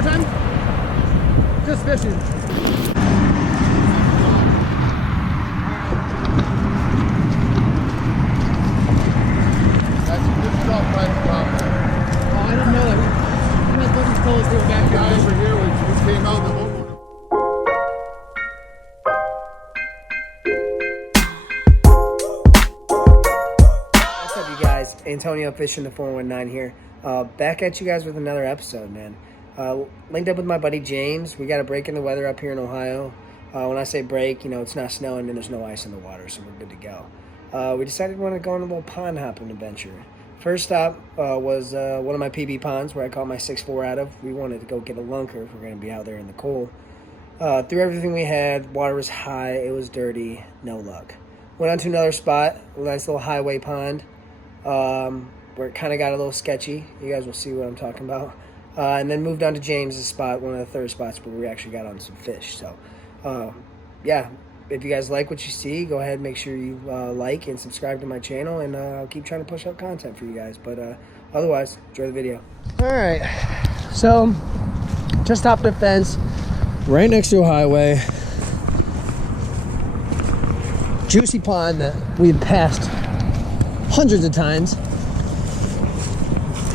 more time? Just fishing. That's good stuff, right? Oh, I didn't know that. My buddies told us they were back here. Guys were here when we came out the homeowner. What's up, you guys? Antonio Fishing the 419 here. Back at you guys with another episode, man. Linked up with my buddy James. We got a break in the weather up here in Ohio. When I say break, you know, it's not snowing and there's no ice in the water, so we're good to go. We decided we want to go on a little pond hopping adventure. First stop was one of my PB ponds where I caught my 6'4" out of. We wanted to go get a lunker if we're going to be out there in the cold. Threw everything we had. Water was high. It was dirty. No luck. Went on to another spot, a nice little highway pond, where it kind of got a little sketchy. You guys will see what I'm talking about. And then moved on to James's spot, one of the third spots where we actually got on some fish. So, yeah, if you guys like what you see, go ahead and make sure you like and subscribe to my channel, and I'll keep trying to push out content for you guys. But otherwise, enjoy the video. All right, so just hopped the fence right next to a highway. Juicy pond that we've passed hundreds of times.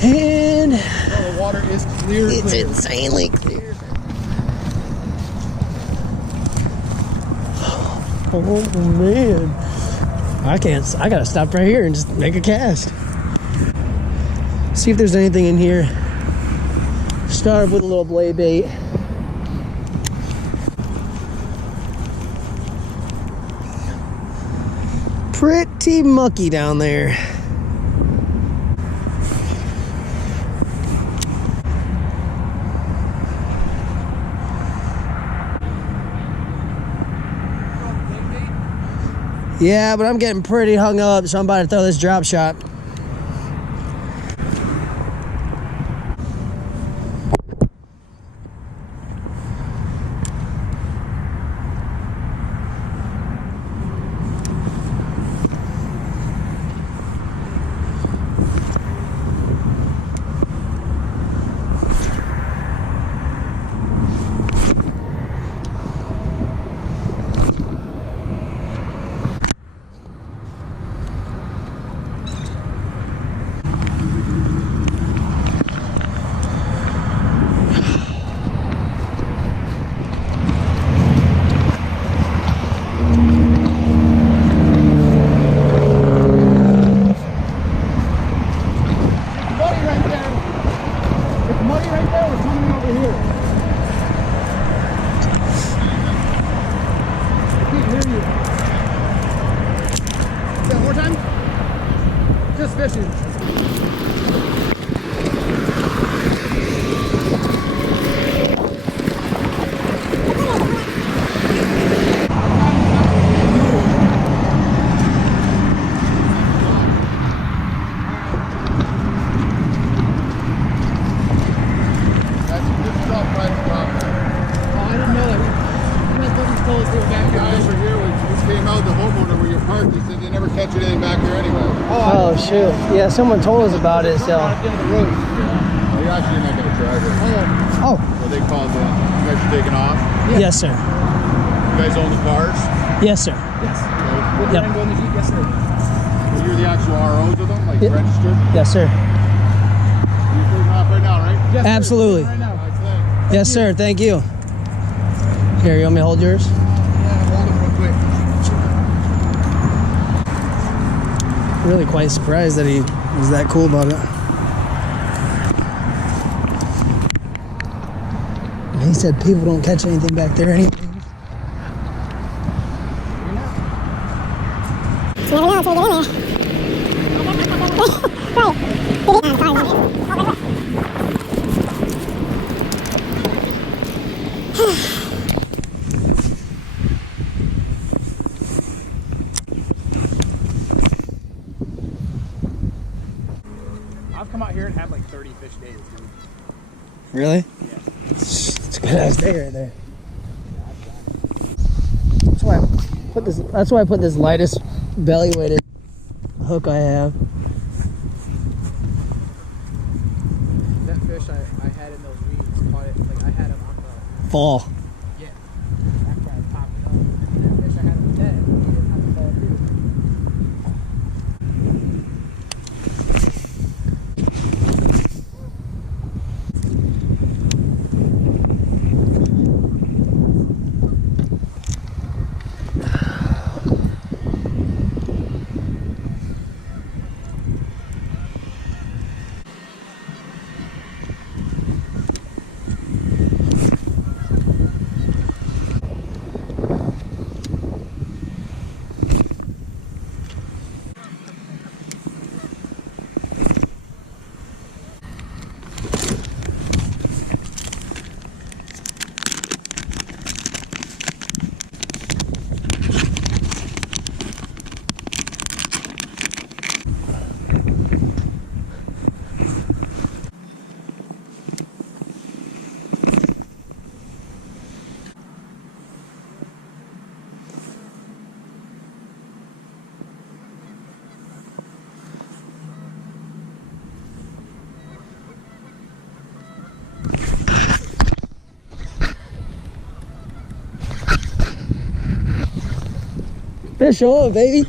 And the water is clear. It's insanely clear. Oh man. I gotta stop right here and just make a cast. See if there's anything in here. Start with a little blade bait. Pretty mucky down there. Yeah, but I'm getting pretty hung up, so I'm about to throw this drop shot. Just fishing. Oh shoot! Yeah, someone told us about it. So. You're actually not going to drive it. Oh. So they called in. You guys are taking off? Yeah. Yes, sir. You guys own the cars? Yes, sir. Yes. Yep. Yes, sir. So you're the actual ROs of them, like registered? Yes, sir. You're taking off right now, right? Yes, absolutely. Right now. Yes, sir. Thank you. Here, you want me to hold yours? Yeah, hold it real quick. Really quite surprised that he was that cool about it. He said people don't catch anything back there anyway. You never know until we get in there. I've come out here and had like 30 fish days, dude. Really? Yeah. It's a good ass day right there. That's why I put this lightest belly weighted hook I have. That fish I had in those weeds. caught it. Like I had him on the Fall. yeah. After I popped it up, and that fish I had him dead. He didn't have to fall through. Fish on, baby.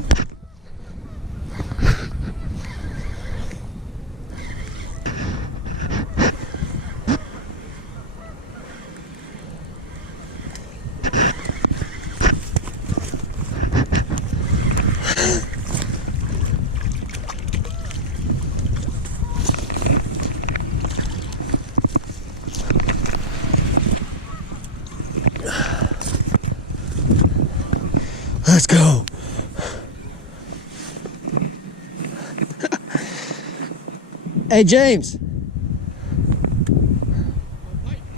Let's go. Hey, James.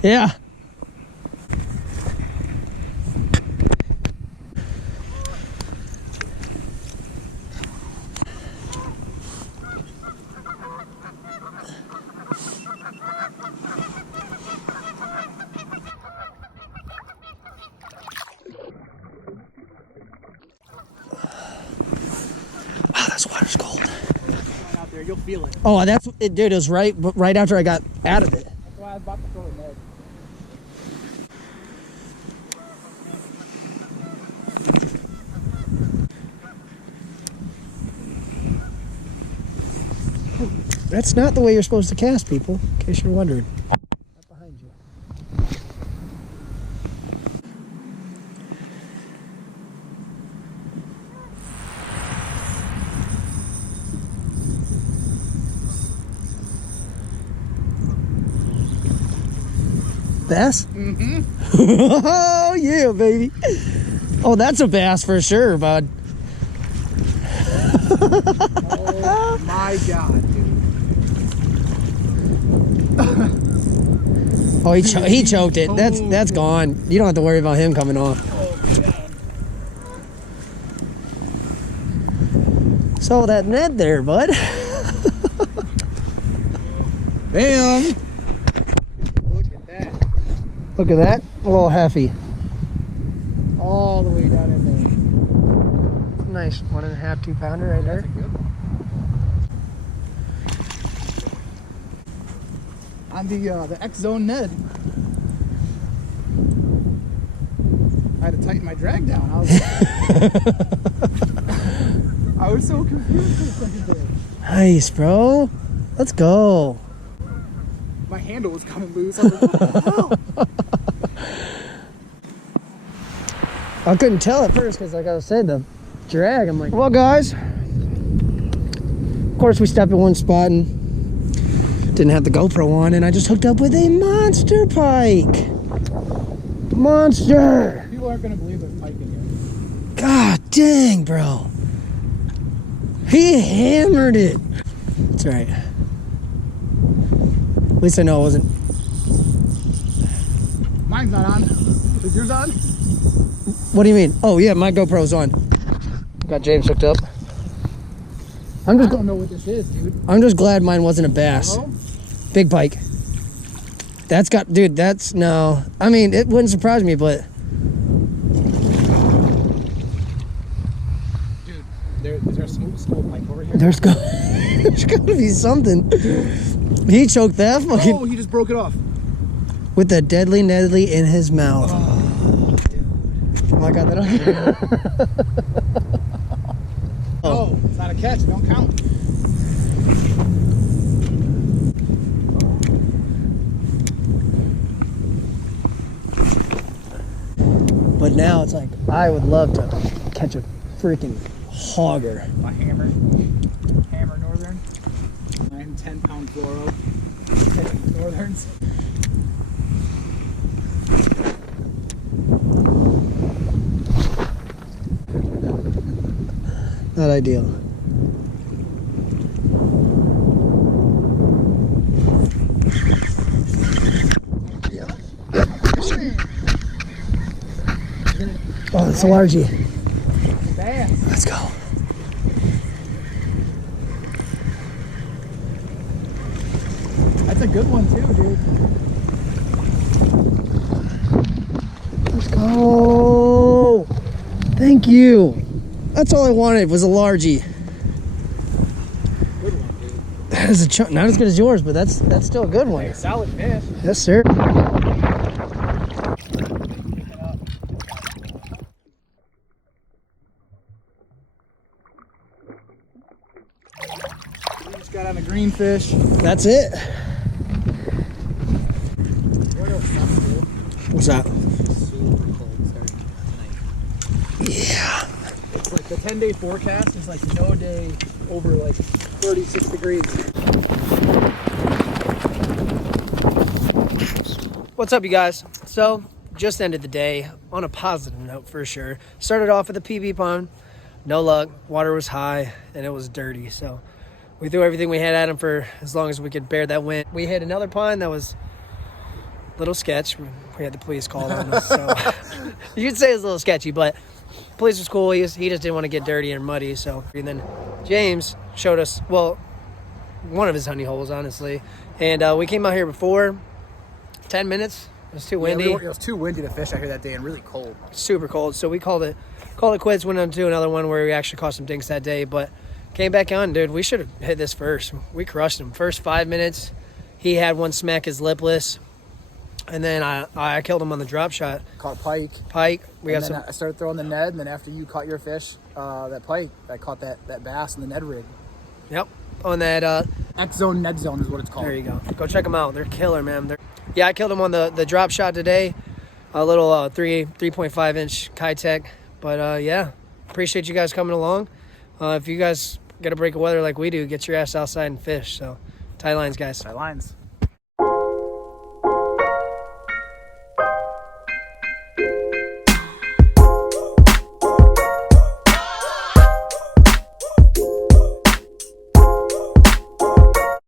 Yeah. Wow, this water's cold. Out there, you'll feel it. Oh, that's it, dude. It was right after I got out of it. That's why I was about to throw a net. That's not the way you're supposed to cast, people. In case you're wondering. Right behind you. Bass? Mm-hmm. Oh, yeah, baby. Oh, that's a bass for sure, bud. Oh my god, dude. Oh, he choked it. That's gone. You don't have to worry about him coming off. Oh god. So that net there, bud. Bam! Look at that. Look at that. A little hefty. All the way down in there. Nice 1.5, 2 pounder right there. That's a good one. On the X Zone Ned. I had to tighten my drag down. I was so confused for a second there. Nice, bro. Let's go. My handle was coming loose. I was like, what the hell? I couldn't tell at first because, like I was saying, the drag. I'm like, well, guys. Of course, we stopped at one spot and didn't have the GoPro on, and I just hooked up with a monster pike. Monster. People aren't going to believe there's pike in here. God dang, bro. He hammered it. That's right. At least I know it wasn't. Mine's not on. Is yours on? What do you mean? Oh, yeah, my GoPro's on. Got James hooked up. I don't know what this is, dude. I'm just glad mine wasn't a bass. Hello? Big pike. That's got, dude, that's, no. I mean, it wouldn't surprise me, but. Dude, is there a school pike over here? There's gotta be something. He choked that fucking. Oh, he just broke it off. with the deadly Nedley in his mouth. Oh, I got that on here. Oh, it's not a catch. Don't count. But now it's like, I would love to catch a freaking hogger. My hammer northern. 9-10 pound fluoro. Northerns. Not ideal. Oh, it's a largie. Bass. Let's go. That's a good one too, dude. Let's go. Thank you. That's all I wanted was a largie. Good one, dude. That is a chunk. Not as good as yours, but that's still a good one. Hey, solid fish. Yes, sir. We just got on a green fish. That's it. What else sucks, dude? What's that? Super cold starting tonight. Yeah. It's like the 10-day forecast is like no day over like 36 degrees. What's up, you guys? So, just ended the day on a positive note for sure. Started off at the PB pond. No luck. Water was high and it was dirty. So, we threw everything we had at him for as long as we could bear that wind. We hit another pond that was a little sketch. We had the police called on us. So, you could say it's a little sketchy, but police was cool. He just didn't want to get dirty and muddy. So, and then James showed us, well, one of his honey holes, honestly. And we came out here before 10 minutes. It was too windy. Yeah, it was too windy to fish out here that day and really cold. Super cold. So we called it quits. Went on to another one where we actually caught some dinks that day. But came back on, dude. We should have hit this first. We crushed him. First 5 minutes, he had one smack his lipless. And then I killed him on the drop shot. Caught pike. We got And some. then I started throwing the Ned, and then after you caught your fish, that pike, I caught that bass in the Ned rig. Yep. On that. X zone, Ned zone is what it's called. There you go. Go check them out. They're killer, man. I killed him on the drop shot today. A little 3.5 inch Kitech. But yeah, appreciate you guys coming along. If you guys get a break of weather like we do, get your ass outside and fish. So tight lines, guys. Tight lines.